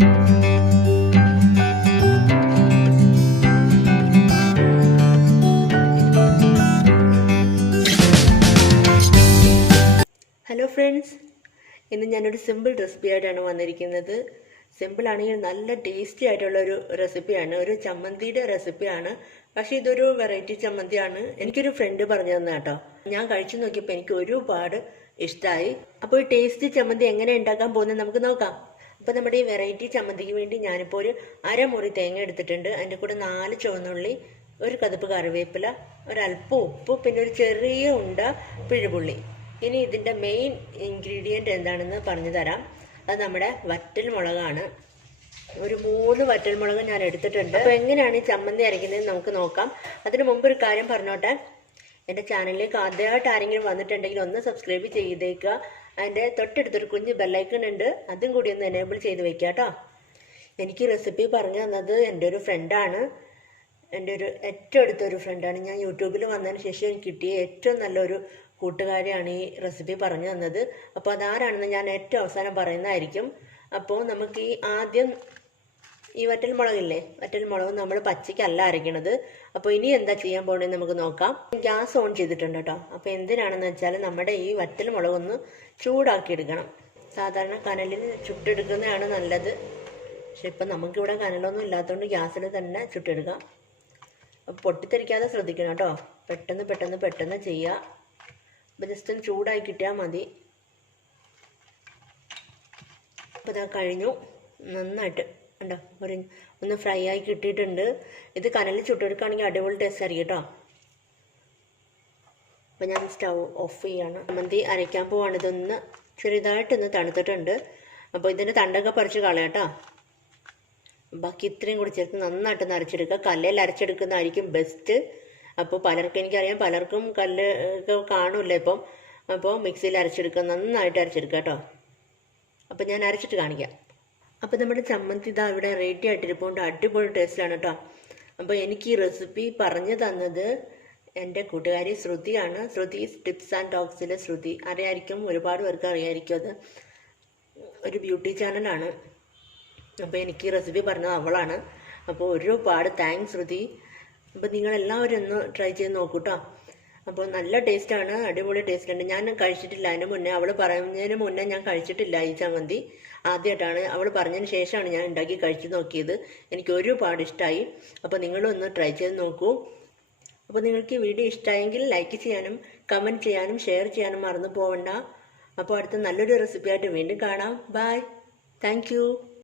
Hello friends, ഇന്ന് ഞാനൊരു simple recipe ആയിട്ടാണ് വന്നിരിക്കുന്നത്. സിമ്പിൾ ആണെങ്കിൽ നല്ല ടേസ്റ്റി ആയിട്ടുള്ള ഒരു റെസിപ്പിയാണ്, ഒരു ചമ്മന്തിയുടെ റെസിപ്പിയാണ്. പക്ഷെ ഇതൊരു വെറൈറ്റി ചമ്മന്തിയാണ്. എനിക്കൊരു ഫ്രണ്ട് പറഞ്ഞു തന്നെ കേട്ടോ. ഞാൻ കഴിച്ചു നോക്കിയപ്പോൾ എനിക്ക് ഒരുപാട് ഇഷ്ടമായി. അപ്പോൾ ഈ ടേസ്റ്റി ചമ്മന്തി എങ്ങനെ ഉണ്ടാക്കാൻ പോകുന്നത് നമുക്ക് നോക്കാം. അപ്പോൾ നമ്മുടെ ഈ വെറൈറ്റി ചമ്മന്തിക്ക് വേണ്ടി ഞാനിപ്പോൾ ഒരു അരമുറി തേങ്ങ എടുത്തിട്ടുണ്ട്. അതിൻ്റെ കൂടെ 4 ചുവന്നുള്ളി, ഒരു കതുപ്പ് കറിവേപ്പില, ഒരല്പം ഉപ്പ്, പിന്നെ ഒരു ചെറിയ ഉണ്ട പിഴുപുള്ളി. ഇനി ഇതിൻ്റെ മെയിൻ ഇൻഗ്രീഡിയൻറ്റ് എന്താണെന്ന് പറഞ്ഞു തരാം. അത് നമ്മുടെ വറ്റൽ മുളകാണ്. ഒരു 3 വറ്റൽ മുളക് ഞാൻ എടുത്തിട്ടുണ്ട്. അപ്പോൾ എങ്ങനെയാണ് ഈ ചമ്മന്തി അരയ്ക്കുന്നത് നമുക്ക് നോക്കാം. അതിന് മുമ്പ് ഒരു കാര്യം പറഞ്ഞോട്ടെ. എൻ്റെ ചാനലിലേക്ക് ആദ്യമായിട്ട് ആരെങ്കിലും വന്നിട്ടുണ്ടെങ്കിൽ ഒന്ന് സബ്സ്ക്രൈബ് ചെയ്തേക്കുക. അതിൻ്റെ തൊട്ടടുത്തൊരു കുഞ്ഞ് ബെല്ലൈക്കൺ ഉണ്ട്, അതും കൂടി ഒന്ന് എനേബിൾ ചെയ്ത് വെക്കുക കേട്ടോ. എനിക്ക് റെസിപ്പി പറഞ്ഞു തന്നത് എൻ്റെ ഒരു ഫ്രണ്ടാണ്. എൻ്റെ ഒരു ഏറ്റവും അടുത്തൊരു ഫ്രണ്ടാണ്. ഞാൻ യൂട്യൂബിൽ വന്നതിന് ശേഷം എനിക്ക് കിട്ടിയ ഏറ്റവും നല്ലൊരു കൂട്ടുകാരിയാണ് ഈ റെസിപ്പി പറഞ്ഞു തന്നത്. അപ്പോൾ അതാരാണെന്ന് ഞാൻ ഏറ്റവും അവസാനം പറയുന്നതായിരിക്കും. അപ്പോൾ നമുക്ക് ആദ്യം ഈ വറ്റൽ മുളകില്ലേ, വറ്റൽ മുളക് നമ്മൾ പച്ചയ്ക്കല്ല അരയ്ക്കണത്. അപ്പോൾ ഇനി എന്താ ചെയ്യാൻ പോകണമെന്ന് നമുക്ക് നോക്കാം. ഗ്യാസ് ഓൺ ചെയ്തിട്ടുണ്ട് കേട്ടോ. അപ്പോൾ എന്തിനാണെന്ന് വെച്ചാൽ നമ്മുടെ ഈ വറ്റൽ മുളകൊന്ന് ചൂടാക്കി എടുക്കണം. സാധാരണ കനലിൽ ചുട്ടെടുക്കുന്നതാണ് നല്ലത്. പക്ഷെ ഇപ്പം നമുക്കിവിടെ കനലൊന്നും ഇല്ലാത്തതുകൊണ്ട് ഗ്യാസിൽ തന്നെ ചുട്ടെടുക്കാം. അപ്പോൾ പൊട്ടിത്തെറിക്കാതെ ശ്രദ്ധിക്കണം കേട്ടോ. പെട്ടെന്ന് ചെയ്യുക. അപ്പോൾ ജസ്റ്റ് ഒന്ന് ചൂടായി കിട്ടിയാൽ മതി. അപ്പോൾ ഇതാ കഴിഞ്ഞു. നന്നായിട്ട് ഉണ്ടോ, ഒന്ന് ഫ്രൈ ആയി കിട്ടിയിട്ടുണ്ട്. ഇത് കനലിൽ ചുട്ടെടുക്കുകയാണെങ്കിൽ അടിപൊളി ടേസ്റ്റ് ആയിരിക്കും കേട്ടോ. അപ്പോൾ ഞാൻ സ്റ്റൗ ഓഫ് ചെയ്യാണ്. ചമ്മന്തി അരയ്ക്കാൻ പോവാണ്. ഇതൊന്ന് ചെറുതായിട്ടൊന്ന് തണുത്തിട്ടുണ്ട്. അപ്പോൾ ഇതിൻ്റെ തണ്ടൊക്കെ പറിച്ച് കളയാട്ടോ. ബാക്കി ഇത്രയും കൂടി ചേർത്ത് നന്നായിട്ടൊന്ന് അരച്ചെടുക്കുക. കല്ലിൽ അരച്ചെടുക്കുന്നതായിരിക്കും ബെസ്റ്റ്. അപ്പോൾ പലർക്കും, എനിക്കറിയാം പലർക്കും കല്ല് ഒക്കെ കാണില്ല ഇപ്പം. അപ്പോൾ മിക്സിയിൽ അരച്ചെടുക്കുക, നന്നായിട്ട് അരച്ചെടുക്കുക കേട്ടോ. അപ്പോൾ ഞാൻ അരച്ചിട്ട് കാണിക്കാം. അപ്പോൾ നമ്മുടെ ചമ്മന്തി ഇതാ ഇവിടെ റെഡി ആയിട്ടിരിപ്പുണ്ട്. അടിപൊളി ടേസ്റ്റാണ് കേട്ടോ. അപ്പോൾ എനിക്ക് ഈ റെസിപ്പി പറഞ്ഞു തന്നത് എൻ്റെ കൂട്ടുകാരി ശ്രുതിയാണ്. ശ്രുതി ടിപ്സ് ആൻഡ് ടോക്സിലെ ശ്രുതി അറിയായിരിക്കും, ഒരുപാട് പേർക്ക് അറിയായിരിക്കും. അത് ഒരു ബ്യൂട്ടി ചാനലാണ്. അപ്പോൾ എനിക്ക് ഈ റെസിപ്പി പറഞ്ഞത് അവളാണ്. അപ്പോൾ ഒരുപാട് താങ്ക്സ് ശ്രുതി. അപ്പോൾ നിങ്ങളെല്ലാവരും ഒന്ന് ട്രൈ ചെയ്ത് നോക്കൂ കേട്ടോ. അപ്പോൾ നല്ല ടേസ്റ്റാണ്, അടിപൊളി ടേസ്റ്റ് ഉണ്ട്. ഞാൻ കഴിച്ചിട്ടില്ല. അതിന് മുന്നേ അവൾ പറയുന്നതിന് മുന്നേ ഞാൻ കഴിച്ചിട്ടില്ല ഈ ചമ്മന്തി. ആദ്യമായിട്ടാണ് അവൾ പറഞ്ഞതിന് ശേഷമാണ് ഞാൻ ഉണ്ടാക്കി കഴിച്ചു നോക്കിയത്. എനിക്ക് ഒരുപാട് ഇഷ്ടമായി. അപ്പോൾ നിങ്ങളൊന്ന് ട്രൈ ചെയ്ത് നോക്കൂ. അപ്പോൾ നിങ്ങൾക്ക് ഈ വീഡിയോ ഇഷ്ടമായെങ്കിൽ ലൈക്ക് ചെയ്യാനും കമൻറ്റ് ചെയ്യാനും ഷെയർ ചെയ്യാനും മറന്നു പോകണ്ട. അപ്പോൾ അടുത്ത നല്ലൊരു റെസിപ്പി ആയിട്ട് വീണ്ടും കാണാം. ബൈ. താങ്ക്